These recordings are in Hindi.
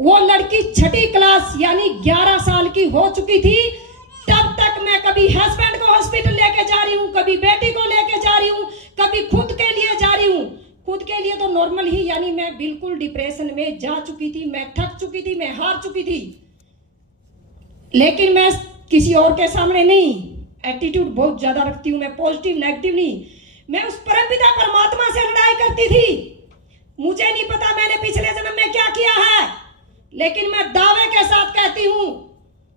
वो लड़की छठी क्लास यानी 11 साल की हो चुकी थी, तब तक मैं कभी हस्बैंड को हॉस्पिटल लेके जा रही हूँ, कभी बेटी को लेके जा रही हूँ, कभी खुद के लिए जा रही हूँ। खुद के लिए तो नॉर्मल ही, यानी मैं बिल्कुल डिप्रेशन में जा चुकी थी, मैं थक चुकी थी, मैं हार चुकी थी। लेकिन मैं किसी और के सामने नहीं, एटीट्यूड बहुत ज्यादा रखती हूँ मैं, पॉजिटिव नेगेटिव नहीं। मैं उस परमपिता परमात्मा से लड़ाई करती थी। मुझे नहीं पता मैंने पिछले जन्म में क्या किया है, लेकिन मैं दावे के साथ कहती हूँ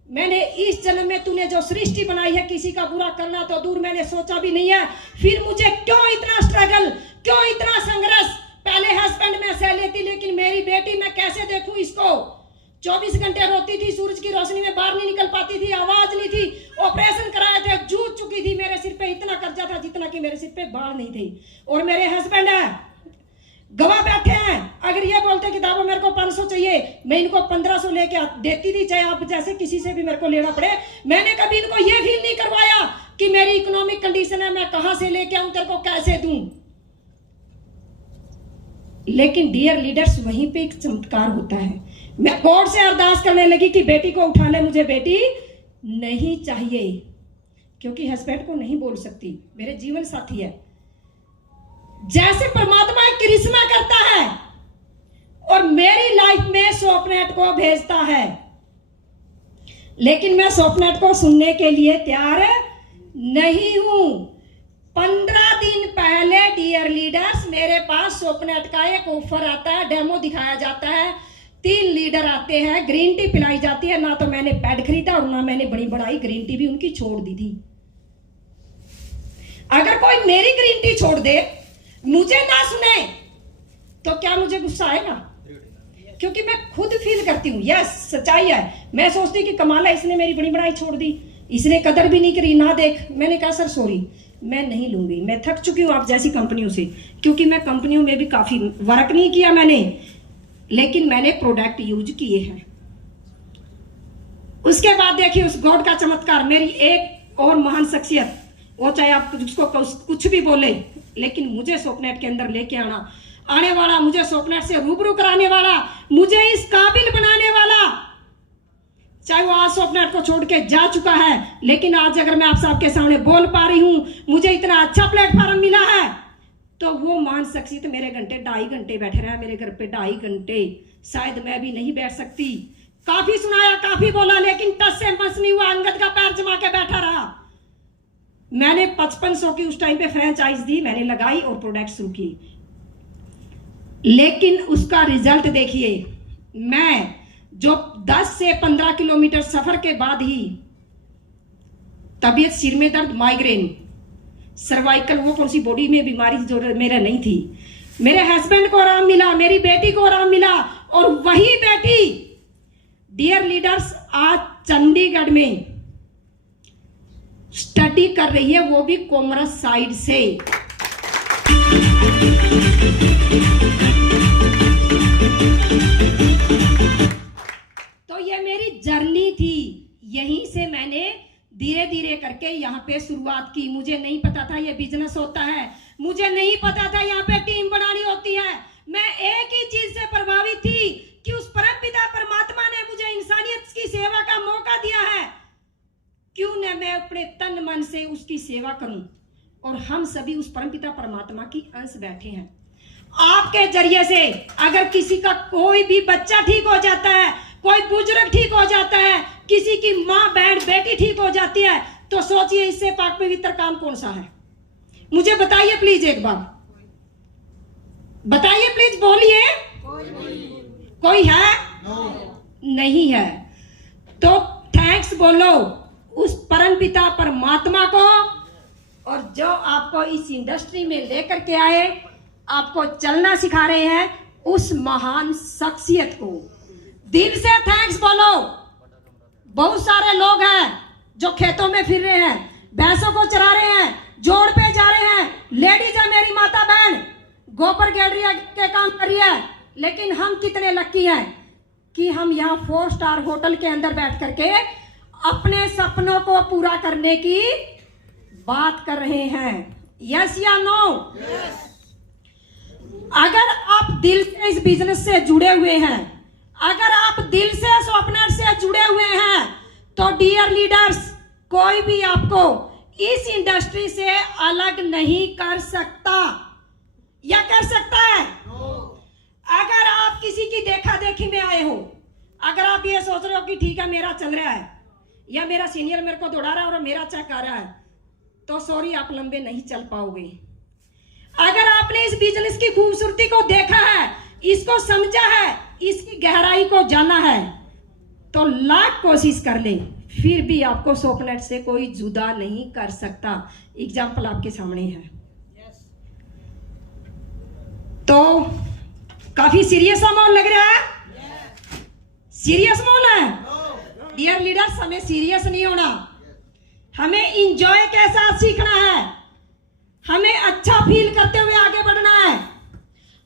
मैंने इस जन्म में तूने जो सृष्टि बनाई है, किसी का बुरा करना तो दूर मैंने सोचा भी नहीं है। फिर मुझे क्यों इतना स्ट्रगल, क्यों इतना संघर्ष। पहले हस्बैंड में सह लेती, लेकिन मेरी बेटी मैं कैसे देखूं इसको। 24 घंटे रोती थी, सूरज की रोशनी में बाहर नहीं निकल पाती थी, आवाज नहीं थी, ऑपरेशन कराए थे, जूझ चुकी थी। मेरे सिर पे इतना कर्जा था जितना कि मेरे सिर पे बाढ़ नहीं थी। और मेरे हस्बैंड है, गवाह बैठे हैं। अगर ये बोलते किताबों मेरे को 500 चाहिए, मैं इनको 1500 लेके देती थी, चाहे आप जैसे किसी से भी मेरे को लेना पड़े। मैंने कभी इनको ये फील नहीं करवाया कि मेरी इकोनॉमिक कंडीशन है, मैं कहां से लेके आऊं, तेरे को कैसे दूं। लेकिन डियर लीडर्स, वहीं पे एक चमत्कार होता है। मैं गॉड से अरदास करने लगी कि बेटी को उठा ले, मुझे बेटी नहीं चाहिए, क्योंकि हस्बैंड को नहीं बोल सकती, मेरे जीवन साथी है। जैसे परमात्मा करिश्मा करता है और मेरी लाइफ में स्वप्नेट को भेजता है, लेकिन मैं स्वप्नेट को सुनने के लिए तैयार नहीं हूं। 15 दिन पहले डियर लीडर्स मेरे पास स्वप्नेट का एक ऑफर आता है, डेमो दिखाया जाता है, 3 लीडर आते हैं, ग्रीन टी पिलाई जाती है। ना तो मैंने पैड खरीदा और ना मैंने बड़ी बढ़ाई, ग्रीन टी भी उनकी छोड़ दी थी। अगर कोई मेरी ग्रीन टी छोड़ दे, मुझे ना सुने, तो क्या मुझे गुस्सा आएगा? क्योंकि मैं खुद फील करती हूँ, यस सच्चाई है। मैं सोचती कि कमाल है, इसने मेरी बड़ी बढ़ाई छोड़ दी, इसने कदर भी नहीं करी, ना देख। मैंने कहा सर सॉरी, मैं नहीं लूंगी, मैं थक चुकी हूँ आप जैसी कंपनियों से। क्योंकि मैं कंपनियों में भी काफी वर्क नहीं किया मैंने, लेकिन मैंने प्रोडक्ट यूज किए हैं। उसके बाद देखिए उस गॉड का चमत्कार। मेरी एक और महान शख्सियत, वो चाहे आप उसको कुछ भी बोले, लेकिन मुझे स्वप्नेट के अंदर लेके आने वाला, मुझे स्वप्नेट से रूबरू कराने वाला, मुझे इस काबिल बनाने वाला, चाहे वो आज स्वप्नेट को छोड़ के जा चुका है, लेकिन आज अगर मैं आप सबके सामने बोल पा रही हूं, मुझे इतना अच्छा प्लेटफॉर्म मिला है, तो वो महान शख्सियत मेरे 2.5 घंटे बैठे रहे मेरे घर पे। 2.5 घंटे शायद मैं भी नहीं बैठ सकती। काफी सुनाया, काफी बोला, लेकिन टस से मस नहीं हुआ, अंगद का पैर जमा के बैठा रहा। मैंने 5500 की उस टाइम पे फ्रेंचाइज दी, मैंने लगाई और प्रोडक्ट शुरू की। लेकिन उसका रिजल्ट देखिए, मैं जो 10 से 15 किलोमीटर सफर के बाद ही तबीयत, सिर में दर्द, माइग्रेन, सर्वाइकल, वो कौन सी बॉडी में बीमारी जो मेरा नहीं थी, मेरे हस्बैंड को आराम मिला, मेरी बेटी को आराम मिला। और वही बेटी डियर लीडर्स आज चंडीगढ़ में स्टडी कर रही है, वो भी कॉमर्स साइड से। तो ये मेरी जर्नी थी, यहीं से मैंने धीरे धीरे करके यहाँ पे शुरुआत की। मुझे नहीं पता था ये बिजनेस होता है, मुझे नहीं पता था यहाँ पे टीम बनानी होती है। मैं एक ही चीज से प्रभावित थी कि उस परमपिता परमात्मा ने मुझे इंसानियत की सेवा का मौका दिया है, क्यों न मैं अपने तन मन से उसकी सेवा करूं। और हम सभी उस परमपिता परमात्मा की अंश बैठे हैं। आपके जरिए से अगर किसी का कोई भी बच्चा ठीक हो जाता है, कोई बुजुर्ग ठीक हो जाता है, किसी की माँ बहन बेटी ठीक हो जाती है, तो सोचिए इससे पाक पवित्र काम कौन सा है? मुझे बताइए प्लीज, एक बार बताइए प्लीज, बोलिए। कोई है? नहीं है। तो थैंक्स बोलो उस परमपिता परमात्मा को, और जो आपको इस इंडस्ट्री में लेकर के आए, आपको चलना सिखा रहे हैं, उस महान शख्सियत को दिल से थैंक्स बोलो। बहुत सारे लोग हैं जो खेतों में फिर रहे हैं, भैंसों को चरा रहे हैं, जोड़ पे जा रहे हैं, लेडीज है, मेरी माता बहन गोबर गैलरी के काम कर रही है। लेकिन हम कितने लकी हैं कि हम यहाँ 4 स्टार होटल के अंदर बैठ करके अपने सपनों को पूरा करने की बात कर रहे हैं। यस या नो? अगर आप दिल से इस बिजनेस से जुड़े हुए हैं, अगर आप दिल से स्वप्नर से जुड़े हुए हैं तो डियर लीडर्स, कोई भी आपको इस इंडस्ट्री से अलग नहीं कर सकता या कर सकता है। अगर आप किसी की देखा देखी में आए हो, अगर आप ये सोच रहे हो कि ठीक है मेरा चल रहा है या मेरा सीनियर मेरे को दौड़ा रहा है और मेरा चेक आ रहा है, तो सॉरी, आप लंबे नहीं चल पाओगे। अगर आपने इस बिजनेस की खूबसूरती को देखा है, इसको समझा है, इसकी गहराई को जाना है, तो लाख कोशिश कर ले, फिर भी आपको सोपनेट से कोई जुदा नहीं कर सकता। एग्जाम्पल आपके सामने है। तो काफी सीरियस माहौल लग रहा है। सीरियस माहौल है। डियर लीडर्स, हमें सीरियस नहीं होना, हमें इंजॉय के साथ सीखना है, हमें अच्छा फील करते हुए आगे बढ़ना है।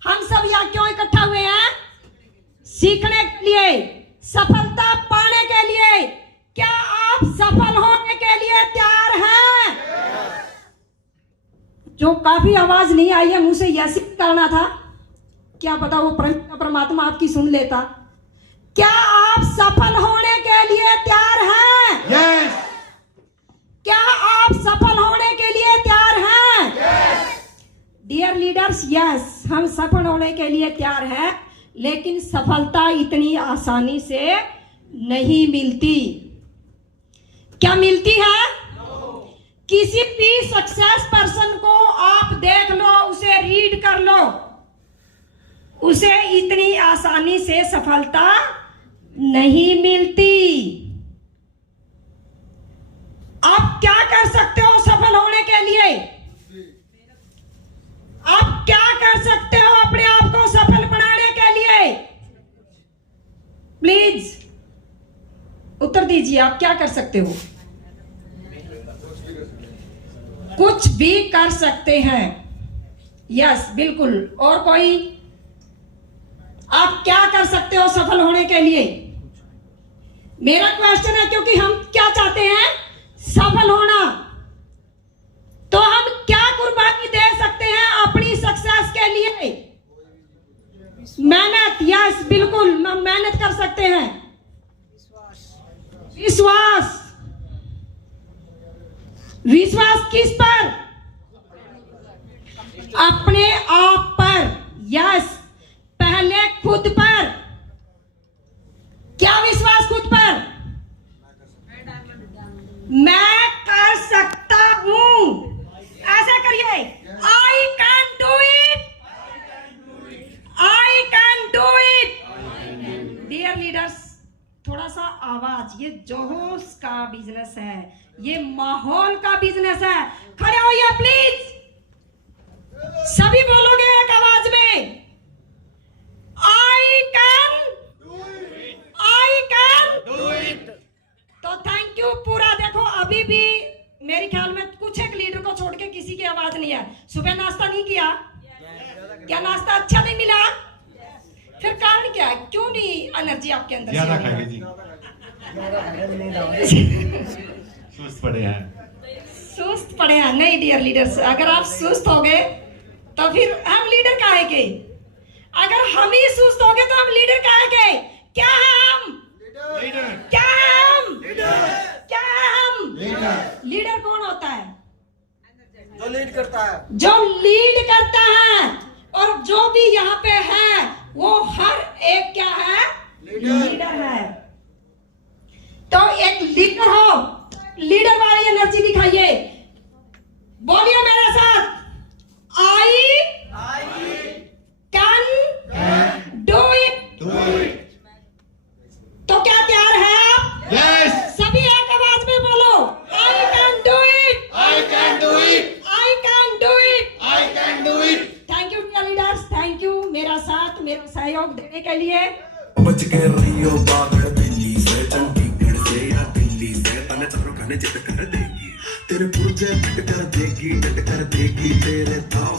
हम सब यहाँ क्यों इकट्ठा हुए हैं? सीखने के लिए, सफलता पाने के लिए। क्या आप सफल होने के लिए तैयार हैं? जो काफी आवाज नहीं आई है, मुझसे यस करना था, क्या पता वो परमात्मा आपकी सुन लेता। क्या आप सफल होने के लिए तैयार हैं? Yes. क्या आप सफल होने के लिए तैयार हैं? डियर लीडर्स, यस, हम सफल होने के लिए तैयार हैं, लेकिन सफलता इतनी आसानी से नहीं मिलती। क्या मिलती है? किसी भी सक्सेस पर्सन को आप देख लो, उसे रीड कर लो, उसे इतनी आसानी से सफलता नहीं मिलती। आप क्या कर सकते हो सफल होने के लिए? आप क्या कर सकते हो अपने आप को सफल बनाने के लिए? प्लीज उत्तर दीजिए, आप क्या कर सकते हो? कुछ भी कर सकते हैं। यस, बिल्कुल। और कोई? आप क्या कर सकते हो सफल होने के लिए? मेरा क्वेश्चन है, क्योंकि हम क्या चाहते हैं? सफल होना। तो हम क्या कुर्बानी दे सकते हैं अपनी सक्सेस के लिए? मेहनत। यस, बिल्कुल, हम मेहनत कर सकते हैं। विश्वास। विश्वास किस पर? अपने आप पर। यस, पहले खुद पर। क्या विश्वास खुद पर? मैं कर सकता हूं। ऐसा करिए, I can do it, I can do it. Dear leaders, थोड़ा सा आवाज, ये जोश का बिजनेस है, ये माहौल का बिजनेस है। खड़े होइए प्लीज, सभी बोलोगे एक आवाज में, आई कैन डू इट। तो थैंक यू। पूरा देखो, अभी भी मेरे ख्याल में कुछ एक लीडर को छोड़ के किसी की आवाज नहीं है। सुबह नाश्ता नहीं किया? क्या नाश्ता अच्छा नहीं मिला? फिर कारण क्या है? क्यों नहीं एनर्जी आपके अंदर? ज्यादा खाएंगे जी, सुस्त पड़े हैं। सुस्त पड़े हैं? नहीं डियर लीडर्स, अगर आप सुस्त हो गए तो फिर हम लीडर काहे के? अगर हम ही सुस्त हो गए तो हम लीडर काहे के? क्या है हम? लीडर। क्या है हम? लीडर। क्या है हम? लीडर। लीडर कौन होता है? जो लीड करता है। जो लीड करता है। और जो भी यहाँ पे है वो हर एक क्या है? लीडर है। तो एक लीडर हो, लीडर वाली एनर्जी दिखाइए। बोलिए मेरे साथ, आई कैन डू इट। तो क्या तैयार है आप? यस। सभी एक आवाज में बोलो, I can do it, I can do it, I can do it, I can do it. Thank you dear leaders, thank you मेरा साथ, मेरा सहयोग देने के लिए। बच के रहियो बादल दिल्ली से, चंडीगढ़ से या दिल्ली से, तने चारों खाने जिद कर देगी, तेरे पुर्जे फिट कर देगी, डट कर देगी, तेरे दाव